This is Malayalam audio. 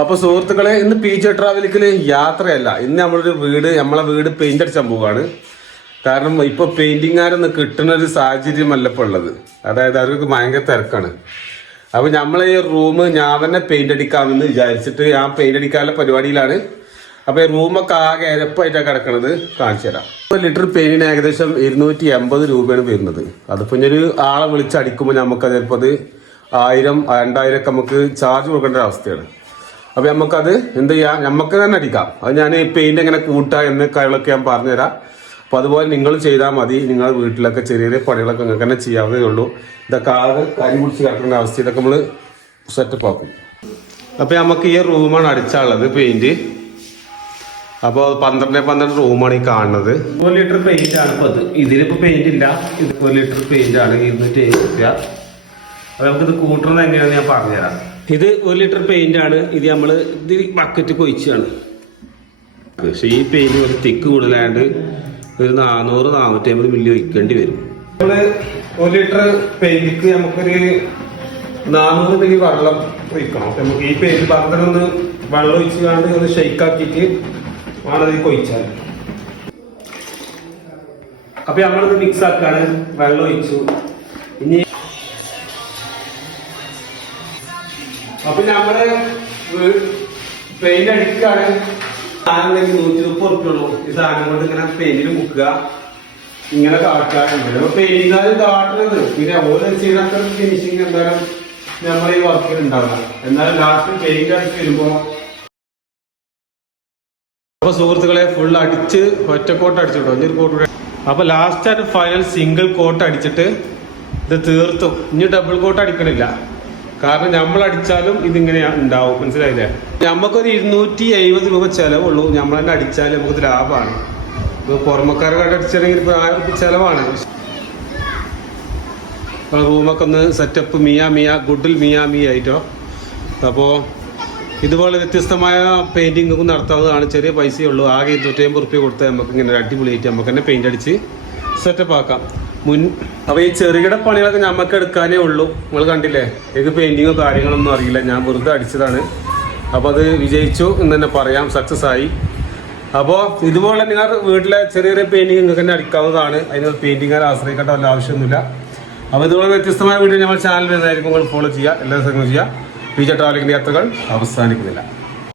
അപ്പോൾ സുഹൃത്തുക്കളെ, ഇന്ന് പീച്ച് ട്രാവലിക്കൽ യാത്രയല്ല. ഇന്ന് നമ്മളെ വീട് പെയിന്റ് അടിച്ചാൻ പോവുകയാണ്. കാരണം ഇപ്പോൾ പെയിന്റിങ്ങാരൊന്നും കിട്ടുന്ന ഒരു സാഹചര്യമല്ല ഇപ്പോൾ ഉള്ളത്. അതായത് അവർക്ക് ഭയങ്കര തിരക്കാണ്. അപ്പോൾ നമ്മളെ ഈ റൂം ഞാൻ തന്നെ പെയിന്റ് അടിക്കാമെന്ന് വിചാരിച്ചിട്ട് ഞാൻ പെയിന്റ് അടിക്കാനുള്ള പരിപാടിയിലാണ്. അപ്പോൾ ഈ റൂമൊക്കെ ആകെ എരപ്പായിട്ടാണ് കിടക്കുന്നത്. കാണിച്ചു തരാം. 1 ലിറ്റർ പെയിന്റിന് ഏകദേശം 280 രൂപയാണ് വരുന്നത്. അതിപ്പോൾ ഇനി ഒരു ആളെ വിളിച്ചടിക്കുമ്പോൾ നമുക്ക് ചിലപ്പോൾ അത് 1000 2000 ഒക്കെ നമുക്ക് ചാർജ് കൊടുക്കേണ്ട ഒരു അവസ്ഥയാണ്. അപ്പോൾ നമുക്കത് എന്ത് ചെയ്യാം, നമുക്ക് തന്നെ അടിക്കാം. അത് ഞാൻ പെയിന്റ് എങ്ങനെ കൂട്ടാം എന്ന് കാര്യങ്ങളൊക്കെ ഞാൻ പറഞ്ഞുതരാം. അപ്പോൾ അതുപോലെ നിങ്ങൾ ചെയ്താൽ മതി. നിങ്ങളുടെ വീട്ടിലൊക്കെ ചെറിയ ചെറിയ പണികളൊക്കെ നിങ്ങൾക്ക് തന്നെ ചെയ്യാവുന്നതേ ഉള്ളൂ. ഇതൊക്കെ ആകെ കരി പിടിച്ച് കിടക്കുന്ന അവസ്ഥ ഇതൊക്കെ നമ്മൾ സെറ്റപ്പ് ആക്കും. അപ്പോൾ നമുക്ക് ഈ റൂമാണ് അടിച്ചാളുള്ളത് പെയിന്റ്. അപ്പോൾ 12 റൂമാണ് ഈ കാണുന്നത്. 1 ലിറ്റർ പെയിന്റ് ആണ് ഇപ്പോൾ. ഇതിലിപ്പോൾ പെയിന്റ് ഇല്ല. ഇത് 1 ലിറ്റർ പെയിന്റ് ആണ്, 270 രൂപ. അപ്പോൾ നമുക്കിത് കൂട്ടുന്നത് എങ്ങനെയാണെന്ന് ഞാൻ പറഞ്ഞുതരാം. ഇത് 1 ലിറ്റർ പെയിന്റ് ആണ്. ഇത് നമ്മൾ ഇത് ബക്കറ്റ് കൊഴിച്ചാണ്. പക്ഷേ ഈ പെയിന്റ് ഒരു തിക്ക് കൂടുതലായത് ഒരു 400-450 മില്ലി ഒഴിക്കേണ്ടി വരും. നമ്മൾ 1 ലിറ്റർ പെയിന്റിക്ക് നമുക്കൊരു 400 മില്ലി വെള്ളം ഒഴിക്കണം. നമുക്ക് ഈ പെയിന്റ് പറഞ്ഞൊന്ന് വെള്ളം ഒഴിച്ചുകൊണ്ട് ഒന്ന് ഷെയ്ക്കാക്കിയിട്ട് ആണ് ഇത് കൊഴിച്ചാൽ. അപ്പൊ നമ്മളിത് മിക്സ് ആക്കാണ്. വെള്ളം ഒഴിച്ചു. ഇനി അപ്പൊ നമ്മള് പെയിന്റ് അടിക്കാണ്. സാധനം 130 ഉറുപ്പിയുള്ളൂ. ഈ സാധനം കൊണ്ട് ഇങ്ങനെ പെയിന്റിൽ മുക്കുക, ഇങ്ങനെ കാട്ടാറുണ്ട്. പെയിന്റുകാർ കാട്ടുന്നത് പിന്നെ ഓരോ ചെയ്ത ഫിനിഷിങ് എന്തായാലും നമ്മളെ ഈ വർക്കിൽ ഉണ്ടാവുക. എന്നാലും ലാസ്റ്റ് പെയിന്റ് അടിച്ച് വരുമ്പോ അപ്പൊ സുഹൃത്തുക്കളെ ഫുൾ അടിച്ച് ഒറ്റ കോട്ട് അടിച്ചിട്ടോ. ഇനി ഒരു കോട്ട്. അപ്പൊ ലാസ്റ്റ് ആയിട്ട് ഫൈനൽ സിംഗിൾ കോട്ട് അടിച്ചിട്ട് ഇത് തീർത്തും. ഇനി ഡബിൾ കോട്ട് അടിക്കണില്ല. കാരണം നമ്മൾ അടിച്ചാലും ഇതിങ്ങനെ ഉണ്ടാവും. മനസ്സിലായില്ലേ? നമുക്കൊരു 270 രൂപ ചിലവുള്ളൂ. നമ്മൾ തന്നെ അടിച്ചാൽ നമുക്കത് ലാഭമാണ്. ഇപ്പോൾ പുറമക്കാരുടെ അടിച്ചില്ലെങ്കിൽ ഇപ്പോൾ ചിലവാണ്. റൂമൊക്കെ ഒന്ന് സെറ്റപ്പ് മിയ ഗുഡിൽ മിയ ആയിട്ടോ. അപ്പോൾ ഇതുപോലെ വ്യത്യസ്തമായ പെയിന്റിംഗ് നടത്താവുന്നതാണ്. ചെറിയ പൈസയേ ഉള്ളൂ. ആകെ 250 രൂപ കൊടുത്താൽ നമുക്ക് ഇങ്ങനെ അടിപൊളിയായിട്ട് നമുക്ക് തന്നെ പെയിന്റ് അടിച്ച് സെറ്റപ്പ് ആക്കാം. അപ്പോൾ ഈ ചെറുകിട പണികളൊക്കെ നമുക്ക് എടുക്കാനേ ഉള്ളൂ. നിങ്ങൾ കണ്ടില്ലേ, ഇത് പെയിന്റിങ്ങോ കാര്യങ്ങളൊന്നും അറിയില്ല. ഞാൻ വെറുതെ അടിച്ചതാണ്. അപ്പോൾ അത് വിജയിച്ചു എന്ന് തന്നെ പറയാം. സക്സസ് ആയി. അപ്പോൾ ഇതുപോലെ നിങ്ങളുടെ വീട്ടിലെ ചെറിയ ചെറിയ പെയിന്റിങ് നിങ്ങൾക്ക് തന്നെ അടിക്കാവുന്നതാണ്. അതിന് പെയിന്റിങ്ങാരെ ആശ്രയിക്കേണ്ട വല്ല ആവശ്യമൊന്നുമില്ല. അപ്പോൾ ഇതുപോലെ വ്യത്യസ്തമായ വീഡിയോ ഞങ്ങൾ ചാനൽ വരുന്നതായിരിക്കും. നിങ്ങൾ ഫോളോ ചെയ്യുക, എല്ലാ ദിവസങ്ങളും ചെയ്യുക. പീച്ച് ട്രാവലിംഗ് യാത്രകൾ അവസാനിക്കുന്നില്ല.